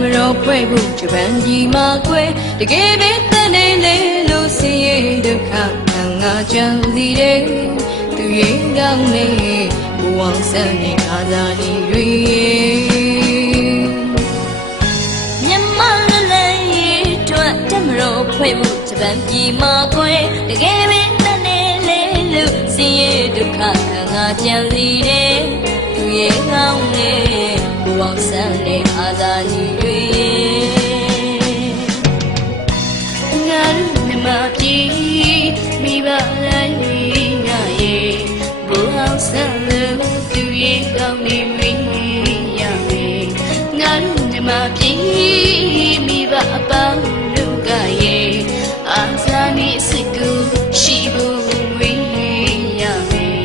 မတော်ဖွဲ့ဖို့ဂျပန်ကြီးမှာကွယ်တကယ်ပဲတန်နေလေလို့ဆင်းရဲဒုက္ခခံငါကြံစီတယ်သူရင်ကောင်းနေဘဝဆန်းနေခါစားနေတွေမြန်မာလည်းတွေ့တမတော်ဖွဲ့ဖို့ဂျပန်ကြီးမှာကွယ်တကယ်ပဲတန်နေလေလို့ဆင်းရဲဒုက္ခခံငါကြံစီတယ်သူရင်ကောင်းနေဘဝဆန်းနေခါစားနေတွေငါတို့မြမပြေမိဘလိုက်ငါရဲ့ဘဝဆန်းလို့သူရင်ကောင်းနေမိရမယ်ငါတို့မြမပြေမိဘအပေါင်းတို့ကရဲ့အာသာမီစိတ်ကိုရှိဖို့ဝေးရမယ်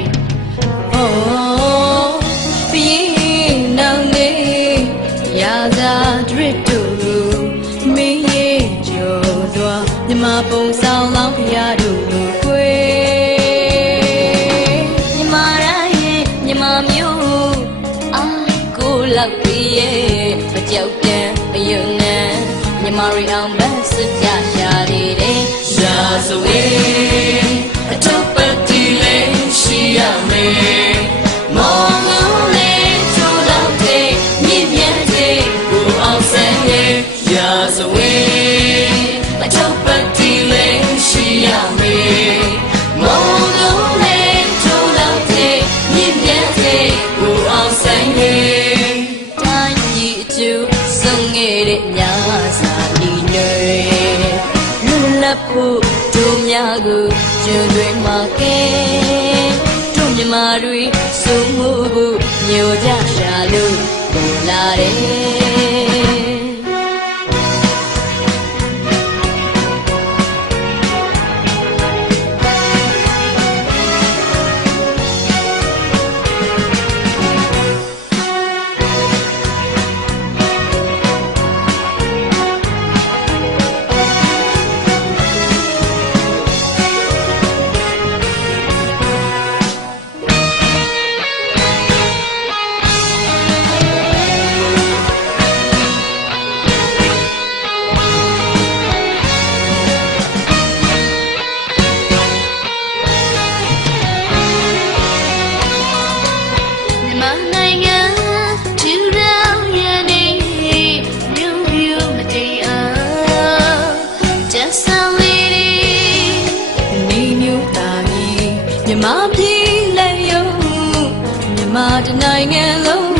ရာဇာဒရစ်တို့မင်းရဲ့ကျော်သွားမြမပုံဆောင်လောင်းဖျားတို့လိုကွယ်မြမရဲ့မြမမျိုးအာကိုလောက်ပြီးရဲ့မကြောက်ပြန်မယုံနဲ့မြမရီအောင်ဘတ်စကြရှာနေတယ်ရာဇဝေအထုပ်ပတ်တီလေးရှိရမယ်မောင်လုံးလေးချိုးလောက်တဲ့မြင့်မြတ်တဲ့ရာဇဝေအထုပ်ပတ်တီလေးရှိရမယ်မောင်လုံးလေးချိုးလောက်တဲ့မြင့်မြတ်တဲ့ကိုအောင်ဆိုင်ရဲ့တိုင်းပြည်အကျိုးဆုံးခဲ့တဲ့ညစာဒီနေလွတ်လပ်ဖို့တို့များကိုကျွန်းတွေမှာကဲတို့မြမာတွေစိုးမှုဖို့ညိုကြရှာလို့လာတယ်မြမပြေးလည်းယုံမြမတနိုင်ငံလုံး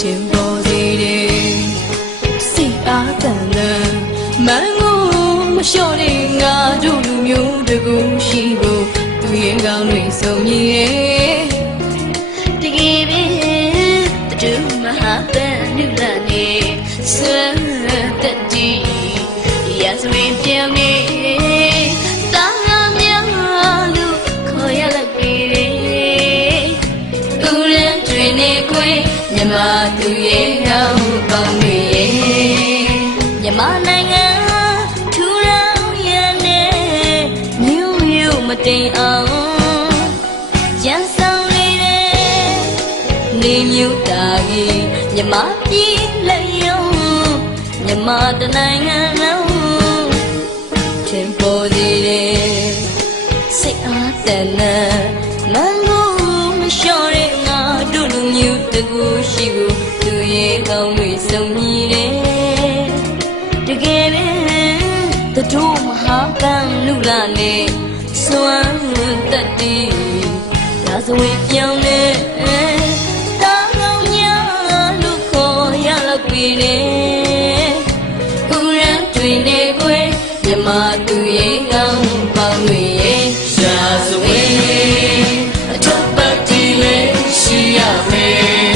ထင်ပေါ်စေတယ်စိတ်အားတန်လန်းမန်းကိုမလျှော့တဲ့ငါတို့လူမျိုးတကူရှိဖို့သူရင်ကောင်းတွေဆုံးရဲ့တကယ်ပဲတူမဟာပန်နုလာနေဆွမ်းတက်ကြည့်ရစဝေးပြောင်းနေမြမသူရဲ့ကောင်းကောင်းတွေရဲ့မြမနိုင်ငံထူထောင်ရတဲ့မြို့ရုပ်မတိမ်အောင်ရန်ဆောင်နေတဲ့နေမြို့တာကြီးမြမပြည်လက်ယုံမြမတနိုင်ငံလုံးထင်ပေါ်စေတဲ့စိတ်အားတန်တဲ့မန်ကိုမလျှော့တဲ့ငါတို့လူမျိုးတကူရှိဖို့သူရဲ့ကောင်းတွေဆုံးမြည်တယ်တကယ်ပဲတတို့မဟာကံလူလာနေစွမ်းတက်တီဒါဆိုရင်ပြောင်းနေတာကောင်းညာလူခေါ်ရလောက်ပြီလေဥရန်တွေနေခွေမြမသူရဲ့ကောင်းပေါင်းတွေရဲ့ရှာဆိုရင်အထုပ်ပတ်တီလေးရှိရမယ်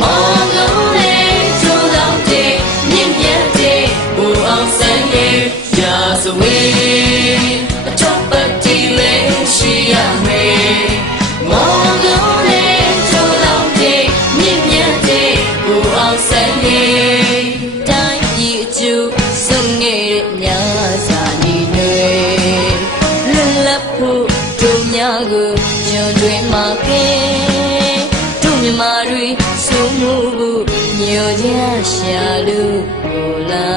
မောင်လုံးလေးချိုးလောက်တဲ့မြင့်မြတ်တဲ့ဘူအောင်ဆန်းရဲ့ရာဇဝေအထုပ်ပတ်တီလေးရှိရမယ်မောင်လုံး လူကိုလာ